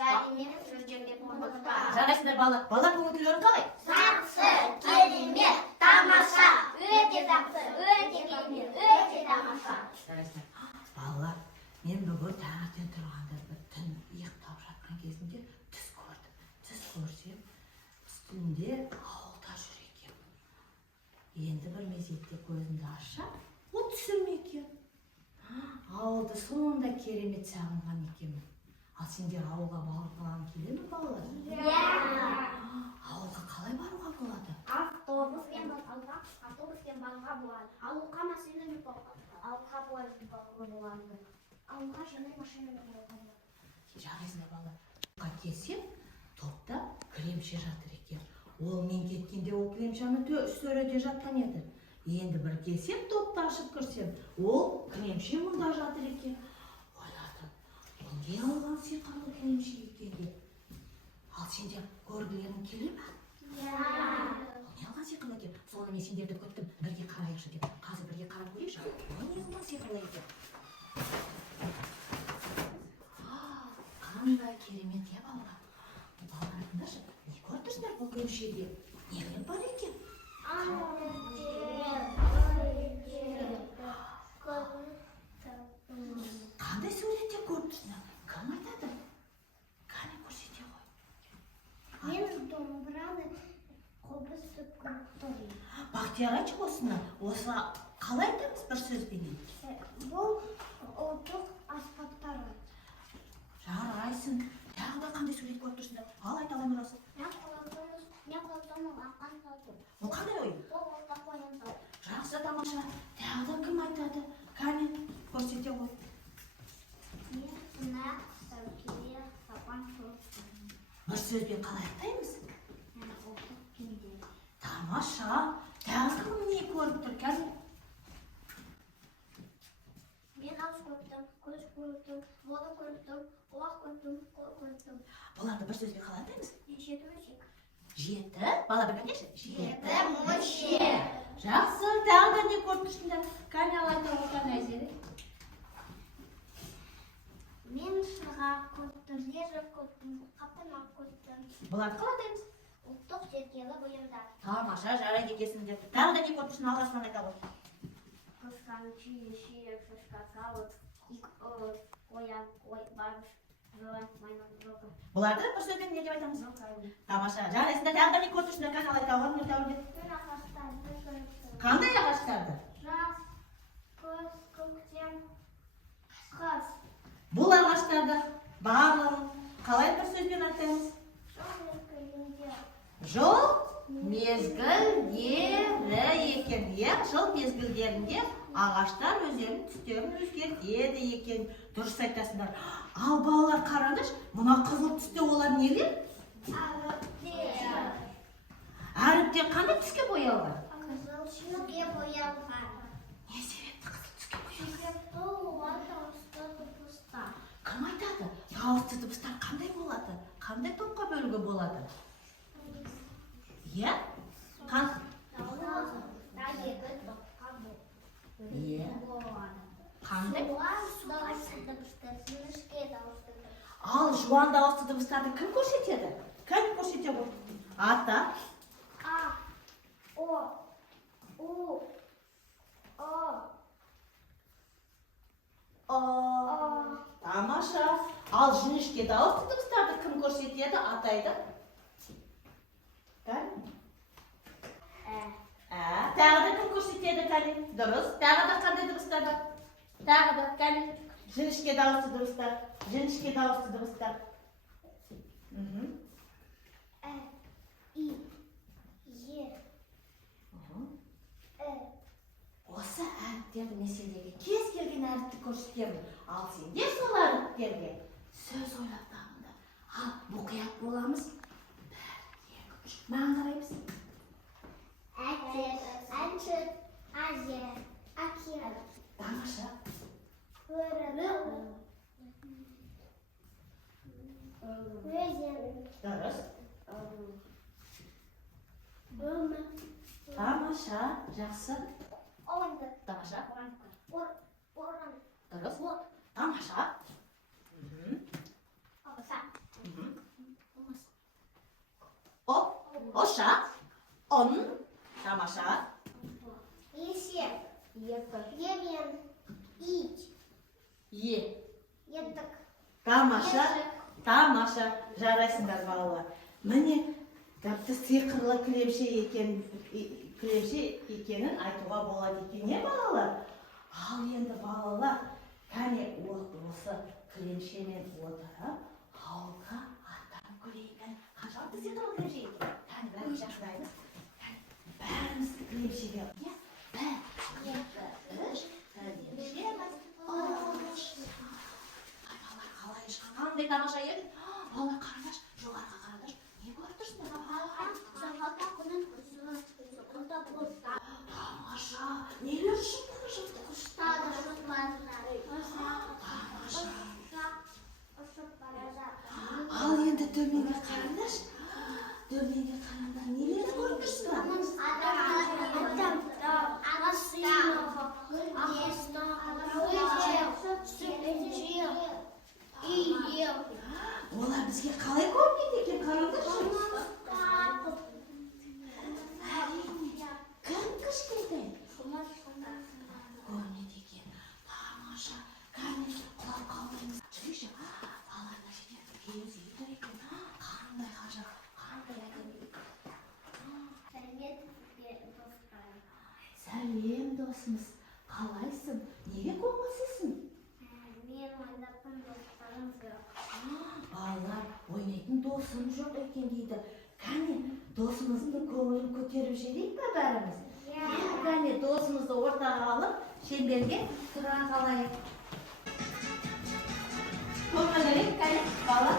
Керемет сөздерден ұмытпа. Жарайсыңдар бала көңіл күйлерің қалай? Жақсы, керемет, тамаша, өте жақсы, өте керемет, өте тамаша. Жарайсыңдар. Балалар, мен бүгін таңертең тұрғанда бір түн ұйықтап жатқан кезінде түс көрдім. Түс көрсем, үстінде ауылда жүр екен. Енді бір мезетте көзімді ашсам, ол түсім екен. Ауылды сонда керемет сағынған екенмін. Ал сендер ауылға барған келе ме балалар? Ауылға қалай баруға болады? Автобуспен баруға болады. Ауылға машинамен баруға болады. Ауылға жаңа машинамен баруға болады. Жарайсыңдар балалар. Ауылға келсем, топта кілемше жатыр екен. Ол мен кеткенде ол кілемшаны сөреде жатқан еді. Енді бір келсем, топты ашып көрсем, ол кілемше мұнда жатыр екен. Ойладым, ол не алған сиқырлы кілемше екен деп. Ал сендер көргілерің келе ме? Ол не алған сиқырлы екен? Соны мен сендерді күттім, бірге қарайықшы деп. Қазір бірге қарап көрейікші. Ол не алған сиқырлы екен? Қандай керемет е балалар. Балалар айтыңдаршы, не көріп тұрсыңдар бұл кілемшеде? Нелер бар екен? Қандай суретте көріп тұрсыңдар? Кім айтады? Қане көрсете ғой. Мен домбыраны қобызды көріп тұрмын. Бақтияр айтшы осыны. Осы қалай айтамыз бір сөзбенен? Бұл ұлттық аспаптары. Жарайсың. Тағы да қандай сурет көріп тұрсыңдар? Ал айта ғой Нұрасыл. Мен қолдамын аққан салдым. Ол қандай ойын? Ол ұлттық ойын салды. Жақсы тамаша. Тағы да кім айтады? Қане көрсете ғой. Мен сынақ, сәукеле, сапан көріп. Бір сөзбен қалай айтаймыз? Ұлттық киімдер. Тамаша. Тағы кім не көріп тұр? Кәне. Мен ауыз көрдім, көз көрдім, вода көрдім, құлақ көрдім, қол көрдім. Бұларды бір сөзбен қалай айтаймыз? Жеті өсек. Жеті. Бала бір кәдеші? Жеті мүше. Жақсы. Тағы да не көріп тұрсыңдар? Кәне ал айта ғой қандай әзері? Мен шырғақ көрдім, ежік көрдім, қапырмақ көрдім. Бұларды қалай айтаймыз? Ұлттық зергелі бұйымдар. Тамаша, жарайды екенсіңдер. Тағы да не көріп тұрсың? Алғашынан айта ғой. Кышқан, шиек, шышқа, сауыт, қоян, бабыш, жылан, маймақ, жылқы. Бұларды бір сөзбен не деп айтамыз? Тамаша, жарайсыңдар. Тағы да не көріп тұрсыңдар? Кәне ал айта ғой. Мен ағаштарды көрдім. Қандай ағаштарды? Жаз, күз, көктем, қыс. Бұл ағаштарды барлығын қалай бір сөзбен айтамыз? Жыл мезгілдері екен. Жыл мезгілдерінде ағаштар өздерінің түстерін өзгертеді екен. Дұрыс айтасыңдар. Ал балалар қараңыз, мына қызыл түсте олар нелер? Әріптер қандай түске боялған? Қызыл түске боялған. Не себепті қызыл түске боялған? Себепті олар дауысты дыбыстар. Кім айтады? Дауысты дыбыстар қандай болады? Қандай топқа бөлуге болады? Иә? Қандай Ал жуан дауысты дыбыстарды кім көрсетеді? Кім көрсете ғой? Ата. А, О, У, О. Тамаша. Ал жіңішке дауысты дыбыстарды кім көрсетеді? Атайды. Тағы да кім көрсетеді? Дұрыс. Тағы да қандай дыбыстар бар? Тағы да кәне. Жіңішке дауысты дыбыстар. Жіңішке дауысты дыбыстар. И, Е, Осы әріптерді меселдегі кез келген әріпті көрсетемін. Ал сендер сол әріптерге сөз ойлап табыңдар. Ал мұқият боламыз. 1, 2, 3. Маған қараймыз. Әнші, Азия, Акия. Тамаша. Өзен. Дұрыс. Өмір. Тамаша. Жақсы. Оңды. Тамаша. Орын. Дұрыс. Тамаша. Ағаса. Ошақ. Ұн. Тамаша. Есеп. Емен. Ит. Е. Еттік. Тамаша. Тамаша. Жарайсыңдар балалар. Міне, тіпті сиқырлы кілемше екенін айтуға болады екен, не балалар? Ал енді балалар, кәне осы кілемшемен отырып, ауылға аттанып көрейін. Қаншалықты сиқырлы кілемше екен? Кәне бәріміз жақындаймыз. Бәріміз кілемшеге. Қандай тамаша еді? Алла қараңдар, жоғарыға қараңдар. Не көріп тұрсыңдар? Тамаша, нелер ұшып ал енді төменге қараңдаршы. Төменге қараңдар, нелерді көріп тұрсыңдар? Олар бізге қалай көрінеді екен, қараңдаршы. Кім кішкентай? Көрінеді екен. Тамаша, кәне құлап қалмаймыз. Жүрейікші, балаларына жетер. Киіз үй тұр екен. Қандай ғажап, қандай әдемі. Сәлем досымыз, қалайсың? Неге көңілсізсің? Балалар, ойнайтын досым жоқ екен дейді. Кәне, досымыздың көңілін көтеріп жіберейік пе бәріміз? Кәне, досымызды ортаға алып, шеңберге тұра қалайық. Көңілдерек, кәне, бала.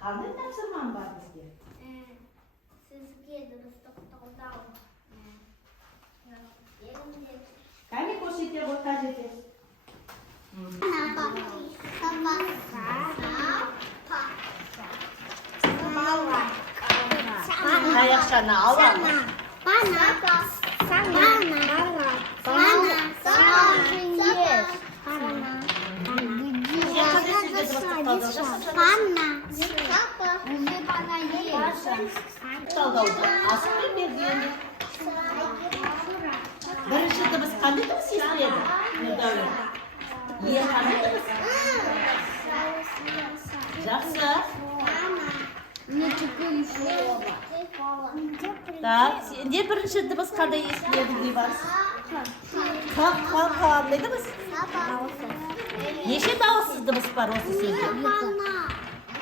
Қандай тапсырмам бар бізге? Сізге дұрыстық талдау. Кәне көрсете ғой қажеті. Аяқшаны аламыз. Талдауды асықпен берген. Бірінші дыбыс қандай дыбыс естіледі? Нұрдәулет. Е қандай дыбыс? Жақсы. Так, сенде бірінші дыбыс қандай естіледі Бейбарыс? Қандай дыбыс? Неше дауыссыз дыбыс бар осы сөзде?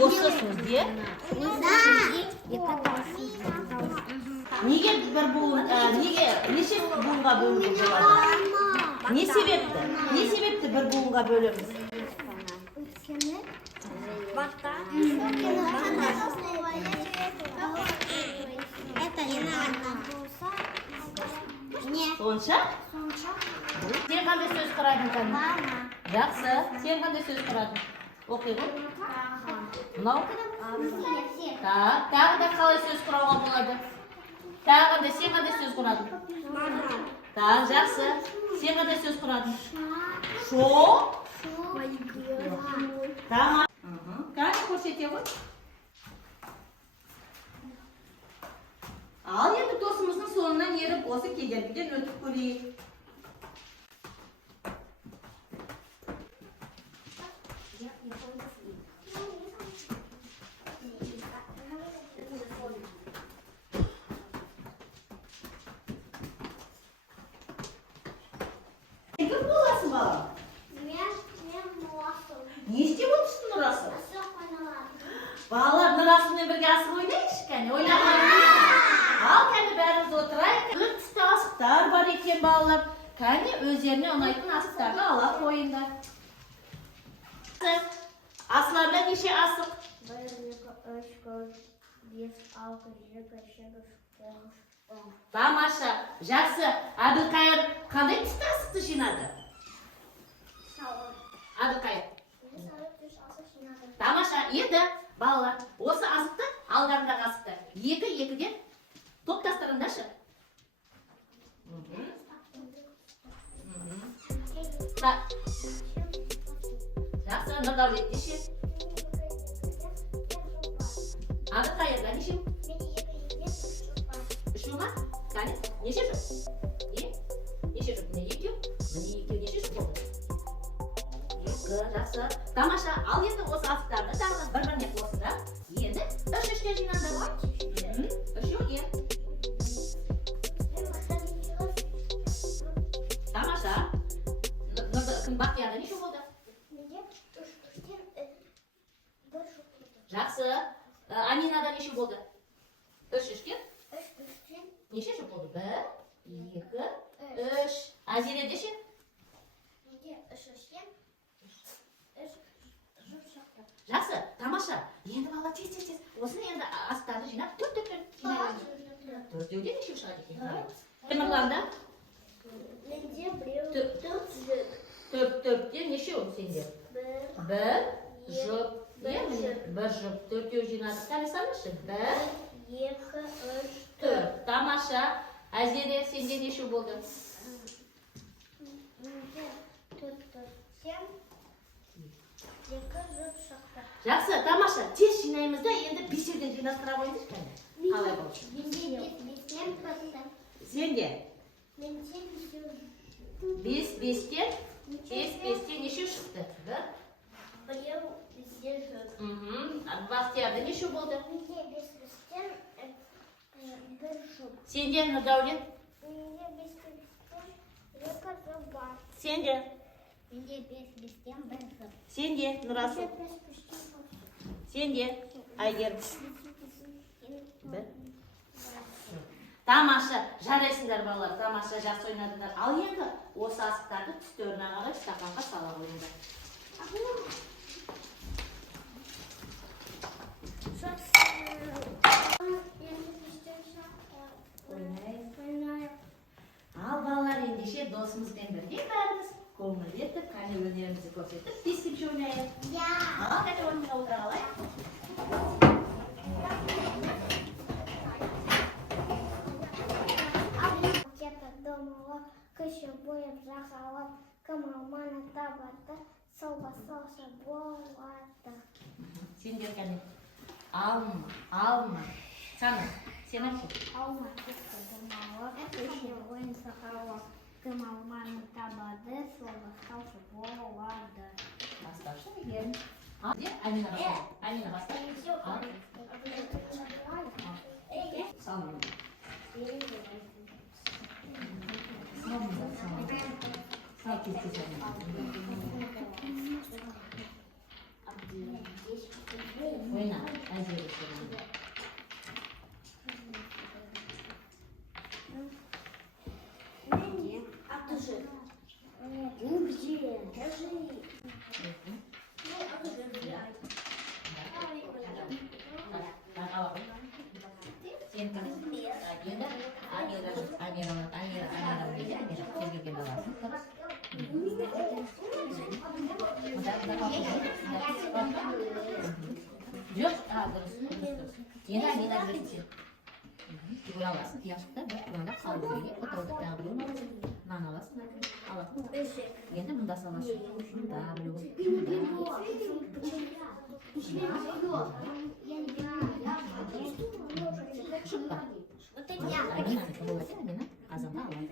Осы сөзде? Неге бір буын, неге неше буынға бөлінуге болады? Не себепті? Не себепті бір буынға бөлеміз? Сонша? Сен қандай сөз құрадың кәне? Жақсы. Сен қандай сөз құрадың? Оқи ғой. Мынау? Тағы да қалай сөз құрауға болады? Тағы қандай, сен қандай сөз құрадың? Так, жақсы. Сен қандай сөз құрадың? Шо? Тамам. Кәне көрсете ғой. Ал енді досымыздың соңынан еріп осы кедергіден өтіп көрейік. Кім боласың балам? Мен боласың. birga asık oynayışık kani. Oynamayın. Al kani bärimiz oturayık. 4 tüste asıklar var eken bağlar. Kani özlerine onaytın asıklarını ala koyunlar. Aslarda neşe asık? 1, 2, 3, 4, 5, 6, 7, 8, 9, 10. Тамаша, жақсы. Әбілқайыр қандай түсті асықты жинады? Sağ Әбілқайыр. Sarı düz asık şinadı. Тамаша, енді балалар, осы асықты алдарындағы асықты. Екіден топтастырыңдаршы. Жақсы, Нұрдәулет неше? Әбілқайырда неше? Үшеу ма? Кәне, неше жүр? Неше жүр? Міне екеу? Міне екеу неше жүр болды? Екі, жақсы. Тамаша, ал енді осы асықтарды тағы бір-біріне қосыңдар. Енді үш-үшке жинаңдар ғой. Үшеуге. Тамаша, Бақтиярда неше болды? Жақсы. Аминада неше болды? Үш-үшке? Неше жүр болды? Бір, екі, үш. Азиреде ше? Жақсы, тамаша. Енді бала тез. Осыны енді астарды жинап, төрт жинап. Төртеуде неше шығады екен? Темірланда? Төрттен нешеу сенде? Бір жұп. Бір жұп. Төртеу жинадық. Қане санашы? Бір, екі, үш, төрт. Тамаша. Азире, сенде нешеу болды? Жақсы, тамаша. Тез жинаймыз да, енді бесерден жинастыра қойыңыз кәне. Қалай болды? Сенде? Бестен неше шықты? Бақтиярда неше болды? Сенде, Нұрдәулет? Сенде? Сенде, Нұрасыл? Сенде, Айгер? Тамаша, жарайсыңдар балалар, тамаша жақсы ойнадыңдар. Ал енді осы асықтарды түстеріне қарай стақанға сала қойыңдар. Ал балалар ендеше досымызбен бірге бәріміз көңіл етіп, қане өнерімізді көрсетіп, тескенше ойнайық. Ал қане орнына отыра қалайық. Кышын бойып жағалап, кім алманы табады, салба-салшы болады. Сендер кәне. Алма. Саны, сен апшы. Алма күшті домалап, кышын бойын сақалап, кім алманы табады, салба-салшы болады. Бастапшы, егерін. Амина бастап. Амина бастап. Салма. Сал кесте ойна, Азире сені. Атыжы. Ну где? Скажи. Сен кімсің? Амира. Жоқ, дұрыс. Енді Амина жүрсе. Түгіл аласың, қияшықта бір құлаңдап салып берге, отырылдық тағы біреуін аласың. Нан аласың, аласың. Енді мұнда саласың. Мұнда біреуін. Шықпа. Аминанікі болады, Амина қазанда алады.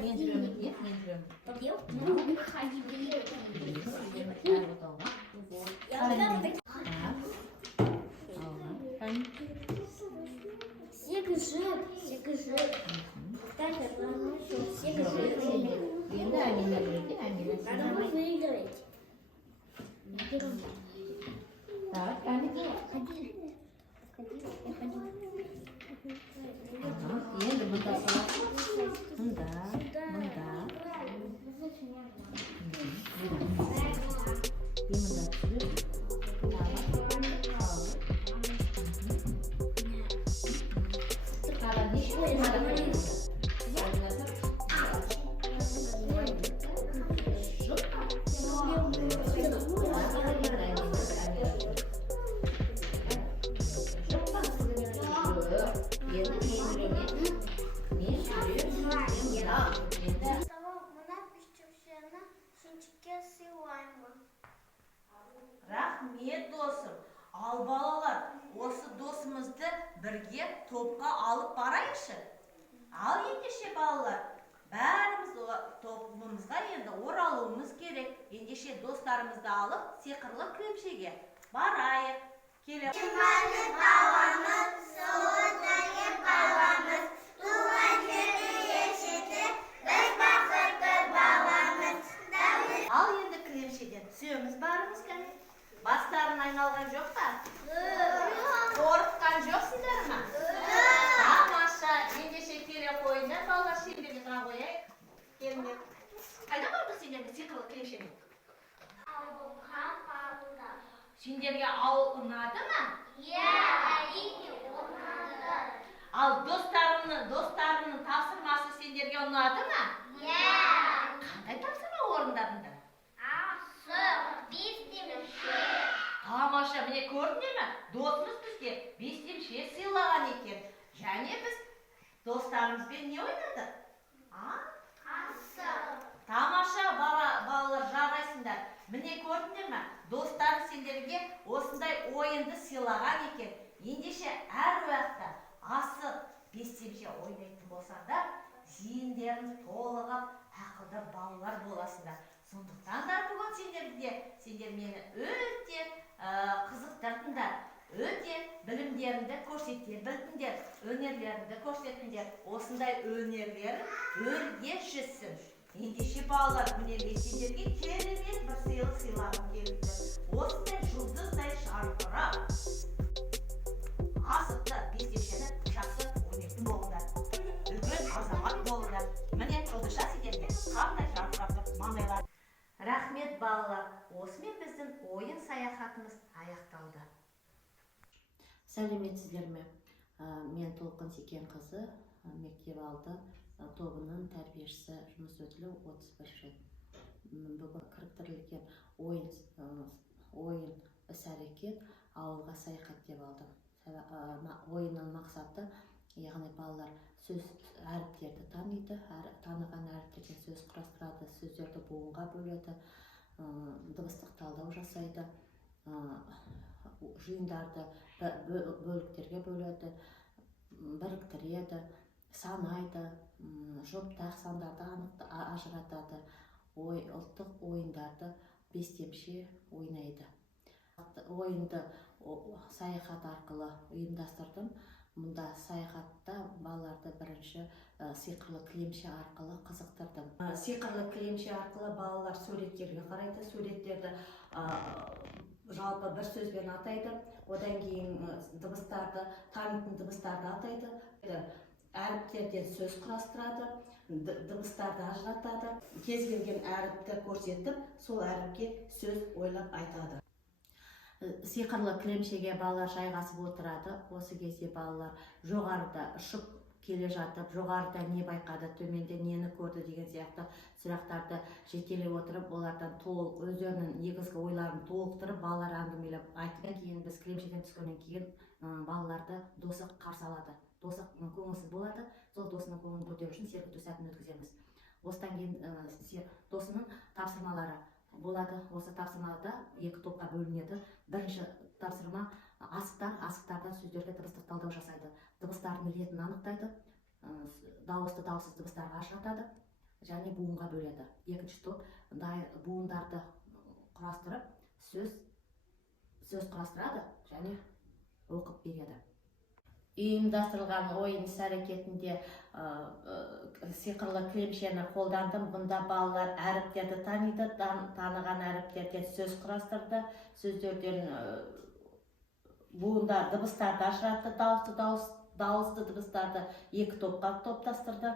Мен жүремін. Сегізі. Енді Амина біледі, Амина. Надо выиграть. Так, кәнігі. Енді мұнда саласың. Мұнда. И мұнда түсіріп. Қара неше оймада қойыңыз? Рахмет досым. Ал балалар, осы досымызды бірге топқа алып барайықшы. Ал ендеше балалар, бәріміз тобымызға енді оралуымыз керек. Ендеше достарымызды алып сиқырлы кілемшеге барайық. Келіп. Ал енді кілемшеден түсеміз барымыз кәне. Бастарын айналған жоқ па? Қорыққан жоқсыңдар ма? Тамаша, ендеше келе қойыңдар, балалар шеңберге тұра қояйық. Келіңдер. Қайда бардық сендерге сиқырлы кілемшемен? Сендерге ауыл ұнады ма? әрине ұнады. Ал достарының тапсырмасы сендерге ұнады ма? Қандай тапсырма орындадыңдар? Тамаша, міне көрдіңдер ме? Досымыз бізге 5 демше сыйлаған екен. Және біз достарымызбен не ойнадық? Тамаша, балалар жарайсыңдар. Міне көрдіңдер ме? Достар сендерге осындай ойынды сыйлаған екен. Ендеше әр уақытта асық 5 демше ойнайтын болсаңдар, зейіндеріңіз толығып, ақылды балалар боласыңдар. Сондықтан да бүгін сендер мені өте қызықтырдыңдар, өте білімдеріңді көрсете білдіңдер, өнерлеріңді көрсеттіңдер. Осындай өнерлерің өрге жүзсін. Ендеше балалар, міне сендерге керемет бір сыйлық сыйлағым келді. Осындай жұлдыздай жарқырап, асықты 5 демшені жақсы ойнайтын болыңдар. Үлкен азамат болыңдар. Міне жұлдызша сендерге қандай жарқырап тұр маңдайлар. Рахмет балалар, осымен біздің ойын саяхатымыз аяқталды. Сәлеметсіздер ме? Мен Толқын Секенқызы, мектеп алды тобының тәрбиешісі, жұмыс өтілі 31 жыл. Бүгін кіріктірілген ойын іс-әрекет ауылға саяхат деп алдым. Ойынның мақсаты, яғни балалар сөз әріптерді таниды, таныған әріптерден сөз құрастырады, сөздерді буынға бөледі, дыбыстық талдау жасайды, жиындарды бөліктерге бөледі, біріктіреді, санайды, жұптақ сандарды ажыратады, ұлттық ойындарды 5 демше ойнайды. Ойынды саяхат арқылы ұйымдастырдым. Мұнда саяхатта балаларды бірінші сиқырлы кілемше арқылы қызықтырдым. Сиқырлы кілемше арқылы балалар суреттерге қарайды, суреттерді жалпы бір сөзбен атайды, одан кейін дыбыстарды, танитын дыбыстарды атайды, әріптерден сөз құрастырады, дыбыстарды ажыратады, кез келген әріпті көрсетіп, сол әріпке сөз ойлап айтады. Сиқырлы кілемшеге балалар жайғасып отырады. Осы кезде балалар жоғарыда ұшып келе жатып, жоғарыда не байқады, төменде нені көрді деген сияқты сұрақтарды жетелей отырып, олардан өздерінің негізгі ойларын толықтырып, балалар әңгімелеп айтқан кейін біз кілемшеден түскеннен кейін балаларды досы қарсы алады. Досы көңілсіз болады, сол досының көңілін көтеру үшін сергіту сәтін өткіземіз. Осыдан кейін досының тапсырмалары болады. Осы тапсырмаларда 2 топқа бөлінеді. Бірінші тапсырма асықтардан сөздерге дыбыстық талдау жасайды. Дыбыстардың ретін анықтайды, дауысты дауыссыз дыбыстарға ажыратады және буынға бөледі. Екінші топ буындарды құрастырып, сөз құрастырады және оқып береді. ұйымдастырылған ойын іс-әрекетінде сиқырлы кілемшені қолдандым. Бұнда балалар әріптерді таниды, таныған әріптерден сөз құрастырды, сөздерден буындар, дыбыстарды ажыратты, дауысты дыбыстарды екі топқа топтастырды.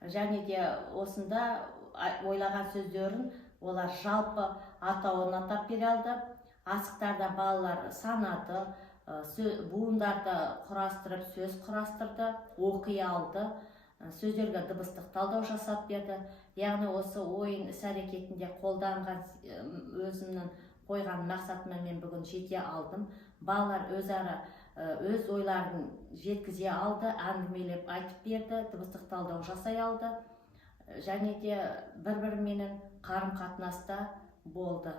Және де осында ойлаған сөздерін олар жалпы атауын атап бере алды. Асықтарда балалар санады, буындарды құрастырып, сөз құрастырды, оқи алды, сөздерге дыбыстық талдау жасап берді. Яғни осы ойын іс-әрекетінде қолданған өзімнің қойған мақсатыма мен бүгін жете алдым. Балалар өзара өз ойларын жеткізе алды, әңгімелеп айтып берді, дыбыстық талдау жасай алды. Және де бір-біріменен қарым-қатынаста болды.